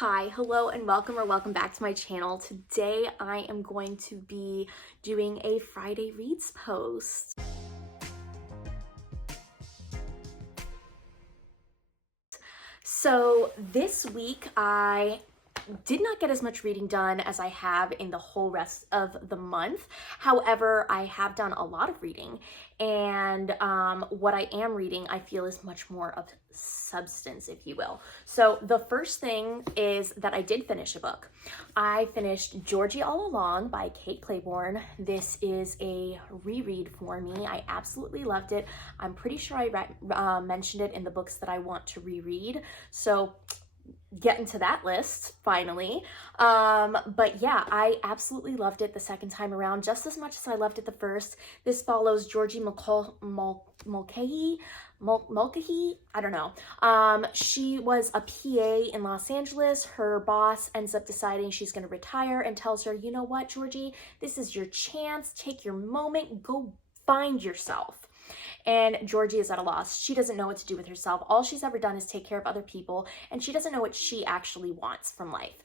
Hi, hello, and welcome back to my channel. Today I am going to be doing a Friday Reads post. So this week I did not get as much reading done as I have in the whole rest of the month. However, I have done a lot of reading, and what I am reading I feel is much more of substance, if you will. So the first thing is that I did finish a book. I finished Georgie All Along by Kate Claiborne. This is a reread for me. I absolutely loved it. I'm pretty sure I mentioned it in the books that I want to reread. So get into that list finally. But yeah, I absolutely loved it the second time around just as much as I loved it the first. This follows Georgie Mulcahy, I don't know. She was a PA in Los Angeles. Her boss ends up deciding she's going to retire and tells her, you know what, Georgie, this is your chance. Take your moment. Go find yourself. And Georgie is at a loss. She doesn't know what to do with herself. All she's ever done is take care of other people, and she doesn't know what she actually wants from life.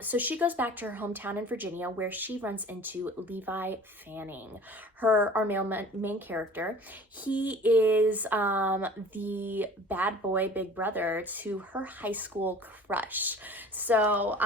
So she goes back to her hometown in Virginia, where she runs into Levi Fanning, our main character. He is the bad boy big brother to her high school crush. So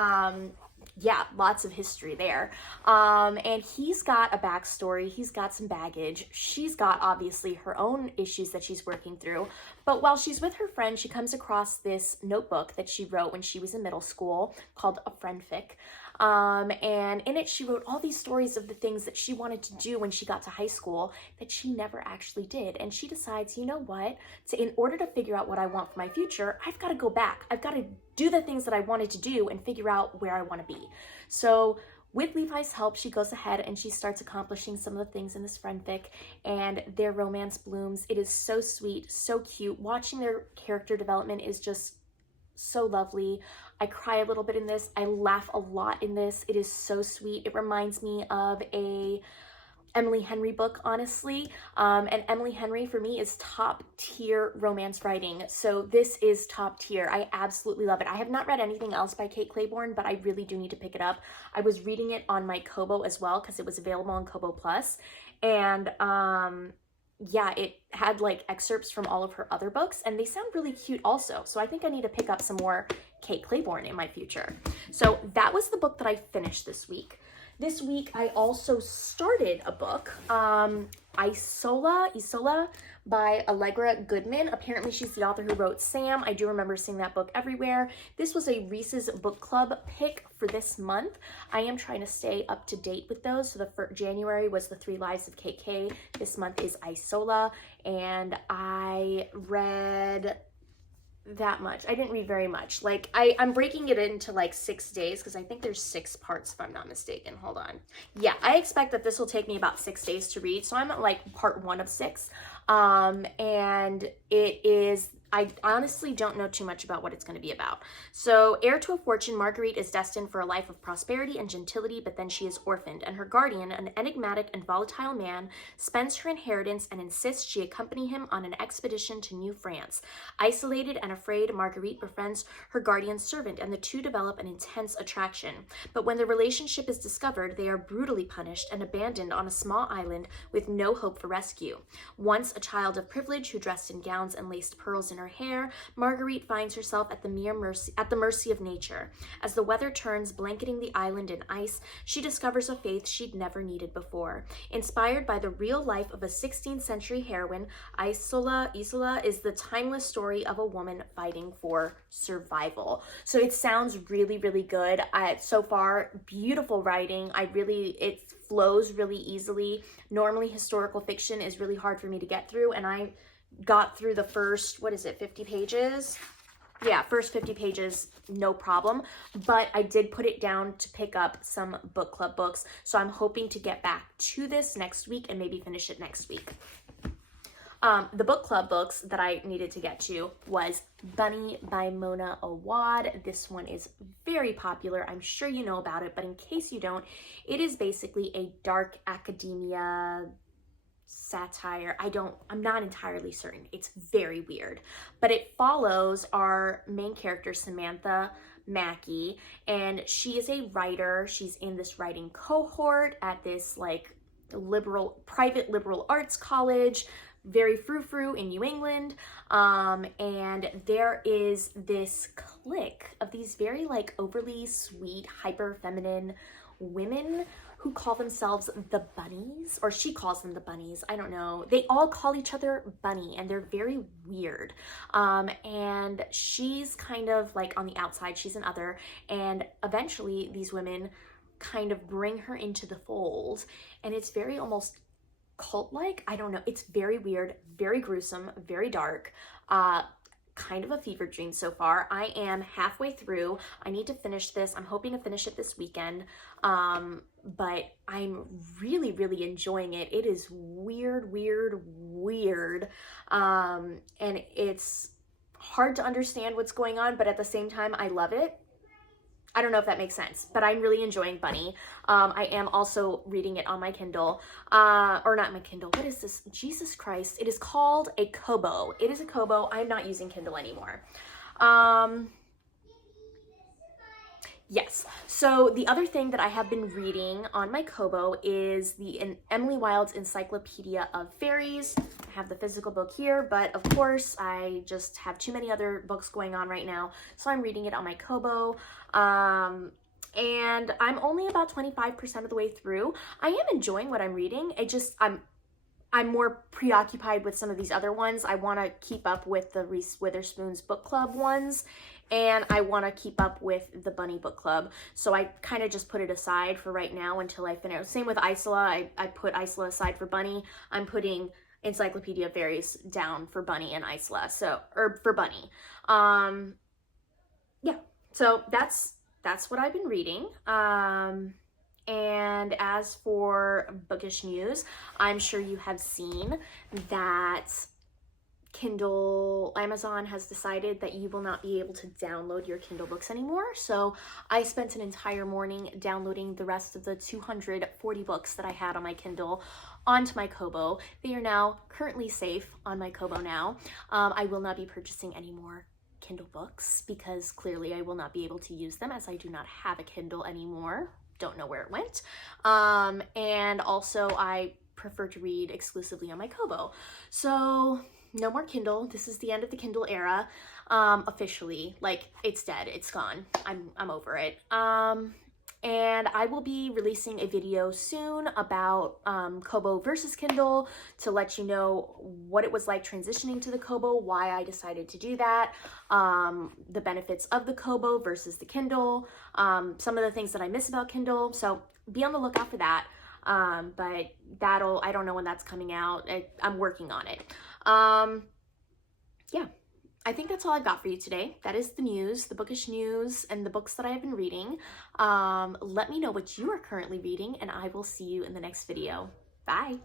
yeah, lots of history there. And he's got a backstory. He's got some baggage. She's got obviously her own issues that she's working through. But while she's with her friend, she comes across this notebook that she wrote when she was in middle school called A Friendfic. And in it, she wrote all these stories of the things that she wanted to do when she got to high school that she never actually did. And she decides, you know what, in order to figure out what I want for my future, I've got to go back. I've got to do the things that I wanted to do and figure out where I want to be. So with Levi's help, she goes ahead and she starts accomplishing some of the things in this friendfic, and their romance blooms. It is so sweet, so cute. Watching their character development is just so lovely. I cry a little bit in this. I laugh a lot in this. It is so sweet. It reminds me of a Emily Henry book, honestly. And Emily Henry for me is top tier romance writing. So this is top tier. I absolutely love it. I have not read anything else by Kate Claiborne, but I really do need to pick it up. I was reading it on my Kobo as well because it was available on Kobo Plus. And yeah, it had like excerpts from all of her other books, and they sound really cute also. So I think I need to pick up some more Kate Claiborne in my future. So that was the book that I finished this week. This week, I also started a book, Isola by Allegra Goodman. Apparently, she's the author who wrote Sam. I do remember seeing that book everywhere. This was a Reese's Book Club pick for this month. I am trying to stay up to date with those. So January was The 3 Lives of KK. This month is Isola, and I read that much. I didn't read very much. Like I'm breaking it into like 6 days because I think there's 6 parts if I'm not mistaken. Hold on. Yeah, I expect that this will take me about 6 days to read. So I'm at like part 1 of 6. And it is, I honestly don't know too much about what it's going to be about. So, heir to a fortune, Marguerite is destined for a life of prosperity and gentility, but then she is orphaned, and her guardian, an enigmatic and volatile man, spends her inheritance and insists she accompany him on an expedition to New France. Isolated and afraid, Marguerite befriends her guardian's servant, and the two develop an intense attraction. But when the relationship is discovered, they are brutally punished and abandoned on a small island with no hope for rescue. Once a child of privilege who dressed in gowns and laced pearls in her hair, Marguerite finds herself at the mercy of nature. As the weather turns, blanketing the island in ice, she discovers a faith she'd never needed before. Inspired by the real life of a 16th century heroine, Isola is the timeless story of a woman fighting for survival. So it sounds really, really good. So far, beautiful writing. It flows really easily. Normally, historical fiction is really hard for me to get through, and I got through the first, 50 pages? Yeah, first 50 pages, no problem. But I did put it down to pick up some book club books. So I'm hoping to get back to this next week and maybe finish it next week. The book club books that I needed to get to was Bunny by Mona Awad. This one is very popular. I'm sure you know about it, but in case you don't, it is basically a dark academia satire. I'm not entirely certain. It's very weird. But it follows our main character, Samantha Mackey, and she is a writer. She's in this writing cohort at this like private liberal arts college, very frou-frou in New England. And there is this clique of these very like overly sweet, hyper feminine women who call themselves the Bunnies, or she calls them the Bunnies. I don't know. They all call each other Bunny, and they're very weird. And she's kind of like on the outside, she's an other, and eventually these women kind of bring her into the fold, and it's very almost cult-like. I don't know. It's very weird, very gruesome, very dark. Kind of a fever dream so far. I am halfway through. I need to finish this. I'm hoping to finish it this weekend. But I'm really, really enjoying it. It is weird, weird, weird. And it's hard to understand what's going on, but at the same time, I love it. I don't know if that makes sense, but I'm really enjoying Bunny. I am also reading it on my Kindle, or not my Kindle. What is this? Jesus Christ. It is called a Kobo. It is a Kobo. I'm not using Kindle anymore. Yes. So the other thing that I have been reading on my Kobo is Emily Wilde's Encyclopedia of Fairies. I have the physical book here, but of course I just have too many other books going on right now, so I'm reading it on my Kobo. And I'm only about 25% of the way through. I am enjoying what I'm reading. I'm more preoccupied with some of these other ones. I want to keep up with the Reese Witherspoon's book club ones, and I want to keep up with the Bunny book club. So I kind of just put it aside for right now until I finish. Same with Isola. I put Isola aside for Bunny. I'm putting Encyclopedia of Fairies down for Bunny and Isola. Or for Bunny. Yeah. So that's what I've been reading. And as for bookish news, I'm sure you have seen that Amazon has decided that you will not be able to download your Kindle books anymore. So I spent an entire morning downloading the rest of the 240 books that I had on my Kindle onto my Kobo. They are now currently safe on my Kobo now. I will not be purchasing any more Kindle books because clearly I will not be able to use them as I do not have a Kindle anymore. Don't know where it went. And also I prefer to read exclusively on my Kobo. So no more Kindle. This is the end of the Kindle era. Officially, like it's dead, it's gone. I'm over it. And I will be releasing a video soon about Kobo versus Kindle to let you know what it was like transitioning to the Kobo, why I decided to do that, the benefits of the Kobo versus the Kindle, some of the things that I miss about Kindle. So be on the lookout for that. But I don't know when that's coming out. I'm working on it. Yeah. I think that's all I've got for you today. That is the news, the bookish news, and the books that I've been reading. Let me know what you are currently reading, and I will see you in the next video. Bye.